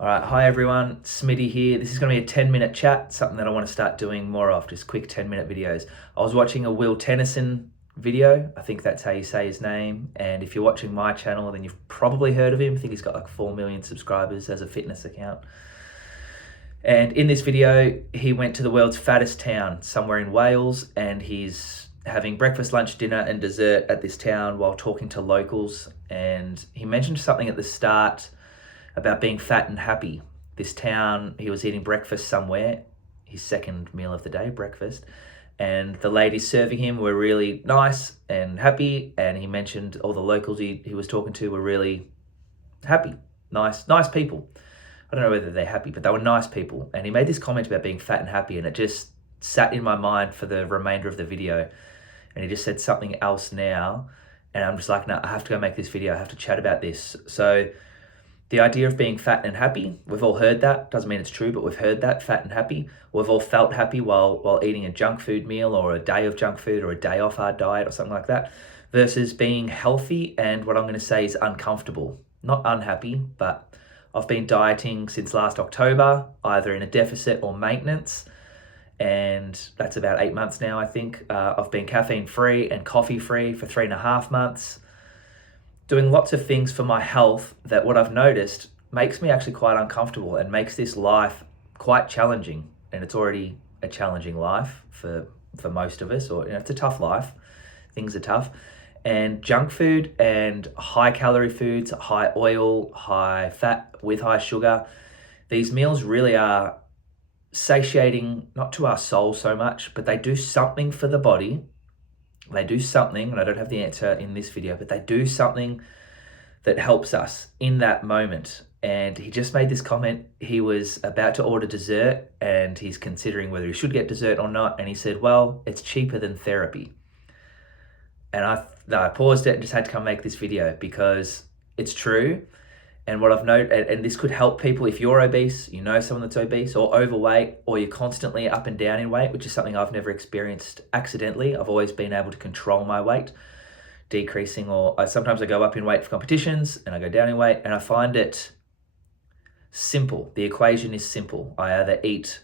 All right, hi everyone, Smitty here. This is going to be a 10-minute chat, something that I want to start doing more of, just quick 10-minute videos. I was watching a Will Tennyson video, I think that's how you say his name, and if you're watching my channel, then you've probably heard of him. I think he's got like 4 million subscribers as a fitness account. And in this video, he went to the world's fattest town, somewhere in Wales, and he's having breakfast, lunch, dinner, and dessert at this town while talking to locals. And he mentioned something at the start about being fat and happy. This town, he was eating breakfast somewhere, his second meal of the day, breakfast, and the ladies serving him were really nice and happy, and he mentioned all the locals he was talking to were really happy, nice people. I don't know whether they're happy, but they were nice people. And he made this comment about being fat and happy, and it just sat in my mind for the remainder of the video. And he just said something else now, and I'm just like, no, I have to go make this video. I have to chat about this. So the idea of being fat and happy, we've all heard that. Doesn't mean it's true, but we've heard that, fat and happy. We've all felt happy while eating a junk food meal or a day of junk food or a day off our diet or something like that, versus being healthy and what I'm going to say is uncomfortable. Not unhappy, but I've been dieting since last October, either in a deficit or maintenance, and that's about 8 months now, I think. I've been caffeine-free and coffee-free for 3.5 months, doing lots of things for my health that what I've noticed makes me actually quite uncomfortable and makes this life quite challenging. And it's already a challenging life for most of us, or it's a tough life. Things are tough. And junk food and high calorie foods, high oil, high fat with high sugar, these meals really are satiating, not to our soul so much, but they do something for the body. They do something, and I don't have the answer in this video, but they do something that helps us in that moment. And he just made this comment. He was about to order dessert and he's considering whether he should get dessert or not. And he said, well, it's cheaper than therapy. And I paused it and just had to come make this video because it's true. And what I've noted, and this could help people if you're obese, you know someone that's obese or overweight, or you're constantly up and down in weight, which is something I've never experienced accidentally. I've always been able to control my weight, decreasing, or sometimes I go up in weight for competitions and I go down in weight, and I find it simple. The equation is simple. I either eat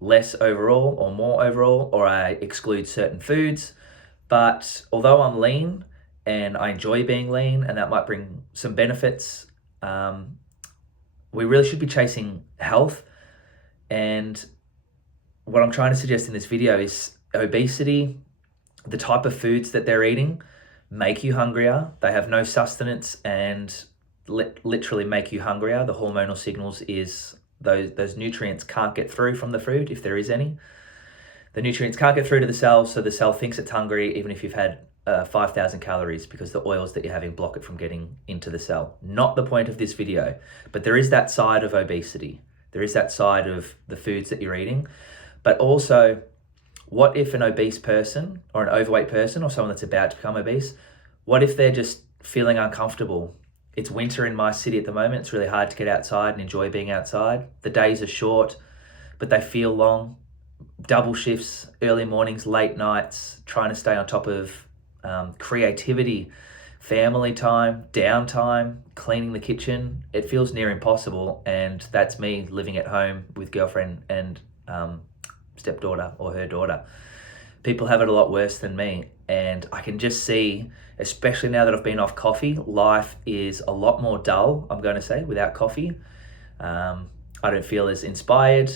less overall or more overall, or I exclude certain foods. But although I'm lean and I enjoy being lean, and that might bring some benefits, we really should be chasing health. And what I'm trying to suggest in this video is obesity, the type of foods that they're eating make you hungrier. They have no sustenance and literally make you hungrier. The hormonal signals is those nutrients can't get through from the food, if there is any. The nutrients can't get through to the cell, so the cell thinks it's hungry even if you've had 5,000 calories, because the oils that you're having block it from getting into the cell. Not the point of this video, but there is that side of obesity. There is that side of the foods that you're eating. But also, what if an obese person or an overweight person or someone that's about to become obese, what if they're just feeling uncomfortable? It's winter in my city at the moment. It's really hard to get outside and enjoy being outside. The days are short, but they feel long. Double shifts, early mornings, late nights, trying to stay on top of creativity, family time, downtime, cleaning the kitchen. It feels near impossible, and that's me living at home with girlfriend and stepdaughter or her daughter. People have it a lot worse than me, and I can just see, especially now that I've been off coffee, life is a lot more dull, I'm going to say, without coffee. I don't feel as inspired.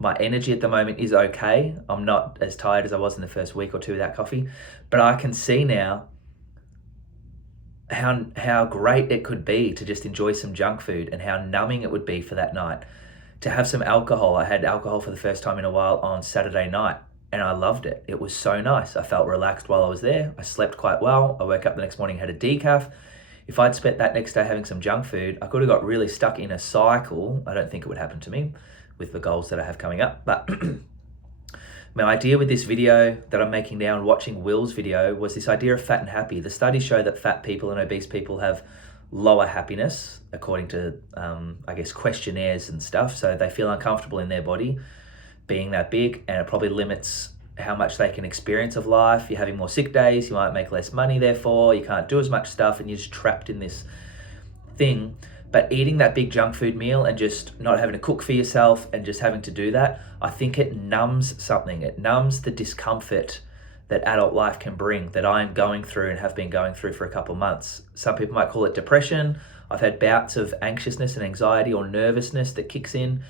My energy at the moment is okay. I'm not as tired as I was in the first week or two without coffee, but I can see now how great it could be to just enjoy some junk food, and how numbing it would be for that night. To have some alcohol. I had alcohol for the first time in a while on Saturday night, and I loved it. It was so nice. I felt relaxed while I was there. I slept quite well. I woke up the next morning, had a decaf. If I'd spent that next day having some junk food, I could have got really stuck in a cycle. I don't think it would happen to me with the goals that I have coming up. But my idea with this video that I'm making now and watching Will's video was this idea of fat and happy. The studies show that fat people and obese people have lower happiness, according to, I guess, questionnaires and stuff. So they feel uncomfortable in their body being that big, and it probably limits how much they can experience of life. You're having more sick days, you might make less money, therefore you can't do as much stuff, and you're just trapped in this thing. But eating that big junk food meal and just not having to cook for yourself and just having to do that, I think it numbs something. It numbs the discomfort that adult life can bring, that I'm going through and have been going through for a couple of months. Some people might call it depression. I've had bouts of anxiousness and anxiety or nervousness that kicks in.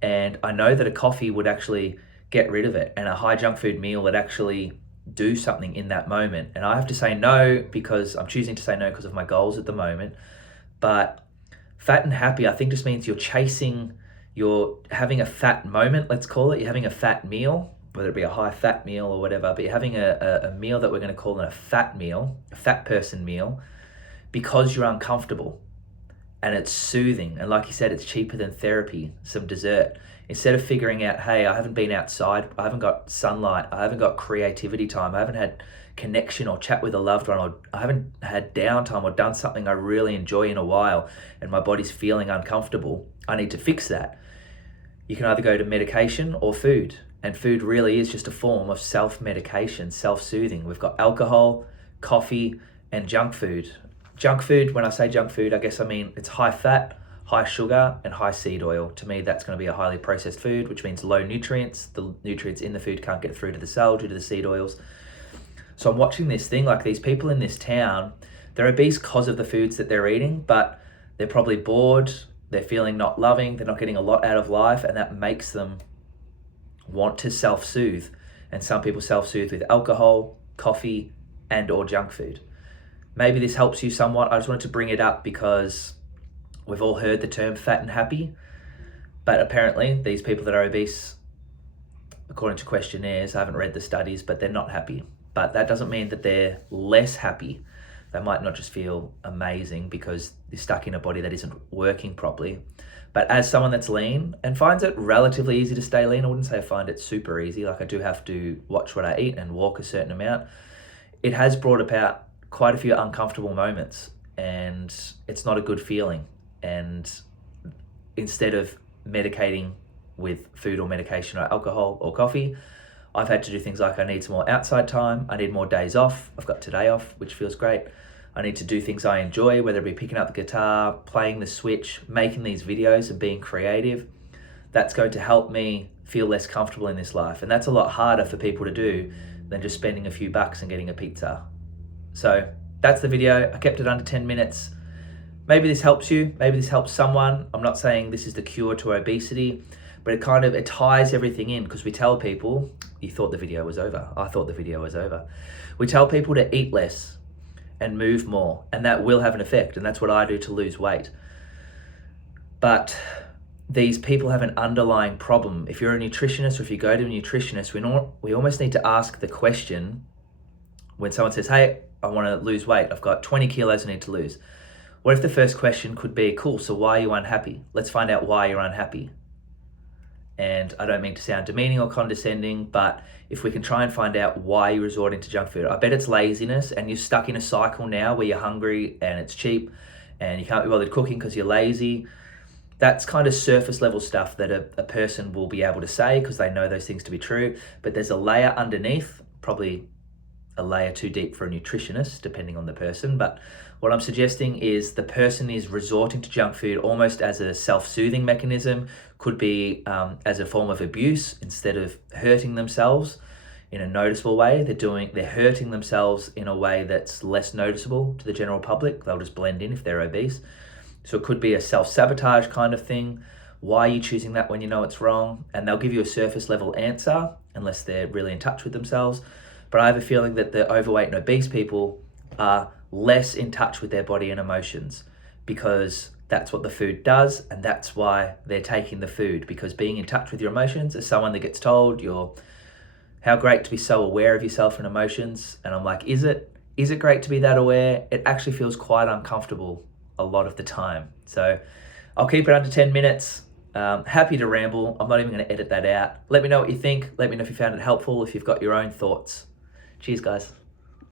And I know that a coffee would actually get rid of it, and a high junk food meal would actually do something in that moment. And I have to say no because I'm choosing to say no because of my goals at the moment. But fat and happy, I think, just means you're having a fat moment, let's call it. You're having a fat meal, whether it be a high fat meal or whatever, but you're having a meal that we're going to call it a fat meal, a fat person meal, because you're uncomfortable. And it's soothing. And like you said, it's cheaper than therapy, some dessert. Instead of figuring out, hey, I haven't been outside, I haven't got sunlight, I haven't got creativity time, I haven't had connection or chat with a loved one, or I haven't had downtime or done something I really enjoy in a while, and my body's feeling uncomfortable, I need to fix that. You can either go to medication or food. And food really is just a form of self-medication, self-soothing. We've got alcohol, coffee, and junk food. Junk food, when I say junk food, I guess I mean it's high fat, high sugar, and high seed oil. To me, that's going to be a highly processed food, which means low nutrients. The nutrients in the food can't get through to the cell due to the seed oils. So I'm watching this thing, like these people in this town, they're obese because of the foods that they're eating, but they're probably bored, they're feeling not loving, they're not getting a lot out of life, and that makes them want to self-soothe. And some people self-soothe with alcohol, coffee, and or junk food. Maybe this helps you somewhat. I just wanted to bring it up because we've all heard the term fat and happy, but apparently these people that are obese, according to questionnaires, I haven't read the studies, but they're not happy. But that doesn't mean that they're less happy. They might not just feel amazing because they're stuck in a body that isn't working properly. But as someone that's lean and finds it relatively easy to stay lean, I wouldn't say I find it super easy. Like I do have to watch what I eat and walk a certain amount. It has brought about quite a few uncomfortable moments, and it's not a good feeling. And instead of medicating with food or medication or alcohol or coffee, I've had to do things like I need some more outside time. I need more days off. I've got today off, which feels great. I need to do things I enjoy, whether it be picking up the guitar, playing the Switch, making these videos and being creative. That's going to help me feel less comfortable in this life. And that's a lot harder for people to do than just spending a few bucks and getting a pizza. So that's the video. I kept it under 10 minutes. Maybe this helps you. Maybe this helps someone. I'm not saying this is the cure to obesity, but it ties everything in, because we tell people, you thought the video was over. I thought the video was over. We tell people to eat less and move more, and that will have an effect. And that's what I do to lose weight. But these people have an underlying problem. If you're a nutritionist, or if you go to a nutritionist, we almost need to ask the question when someone says, hey, I want to lose weight. I've got 20 kilos I need to lose. What if the first question could be, cool, so why are you unhappy? Let's find out why you're unhappy. And I don't mean to sound demeaning or condescending, but if we can try and find out why you're resorting to junk food, I bet it's laziness, and you're stuck in a cycle now where you're hungry and it's cheap and you can't be bothered cooking because you're lazy. That's kind of surface level stuff that a person will be able to say because they know those things to be true. But there's a layer underneath, probably a layer too deep for a nutritionist, depending on the person. But what I'm suggesting is the person is resorting to junk food almost as a self-soothing mechanism, could be as a form of abuse. Instead of hurting themselves in a noticeable way, they're hurting themselves in a way that's less noticeable to the general public. They'll just blend in if they're obese. So it could be a self-sabotage kind of thing. Why are you choosing that when you know it's wrong? And they'll give you a surface level answer unless they're really in touch with themselves. But I have a feeling that the overweight and obese people are less in touch with their body and emotions, because that's what the food does, and that's why they're taking the food. Because being in touch with your emotions, as someone that gets told how great to be so aware of yourself and emotions, and I'm like, is it great to be that aware? It actually feels quite uncomfortable a lot of the time. So I'll keep it under 10 minutes. Happy to ramble. I'm not even going to edit that out. Let me know what you think. Let me know if you found it helpful, if you've got your own thoughts. Cheers, guys.